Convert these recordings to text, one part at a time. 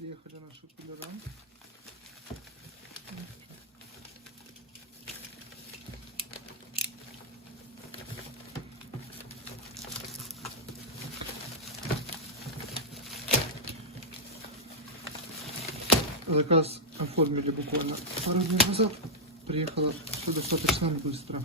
Приехали наши кулера. Заказ оформили буквально пару дней назад. Приехало все достаточно быстро.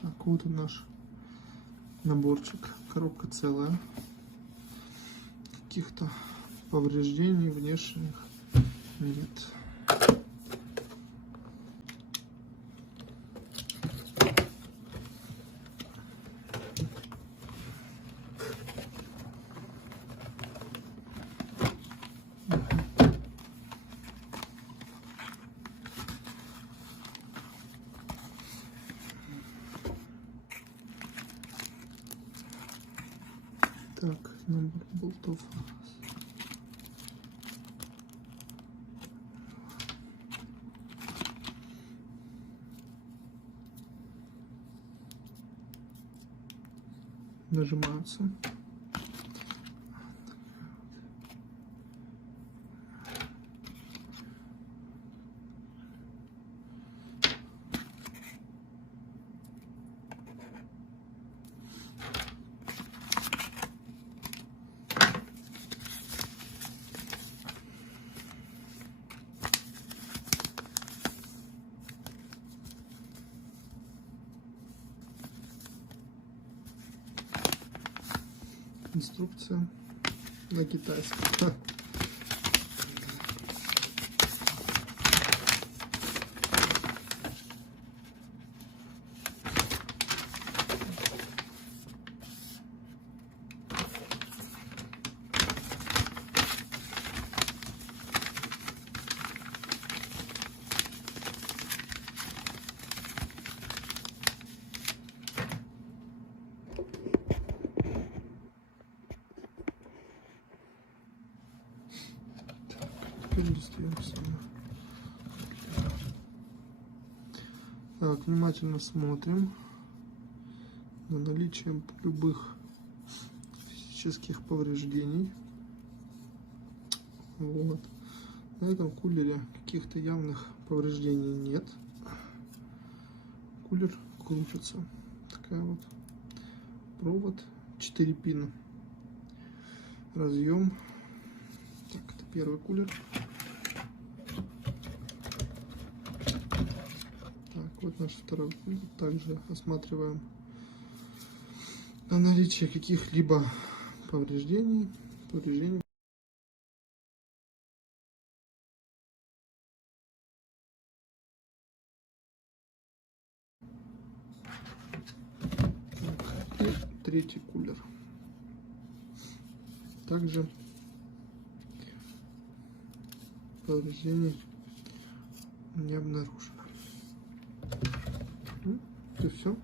Так, вот он наш наборчик. Коробка целая. Каких-то повреждений внешних нет. Так, набор болтов. Нажимаются. Инструкция на китайском. Так, внимательно смотрим на наличие любых физических повреждений. Вот. На этом кулере каких-то явных повреждений нет. Кулер крутится. Такая вот провод, 4 пина. Разъем. Так, это первый кулер. Так, вот наш второй кулер. Также осматриваем на наличие каких-либо повреждений. Так, и третий кулер. Также повреждений не обнаружено. И все.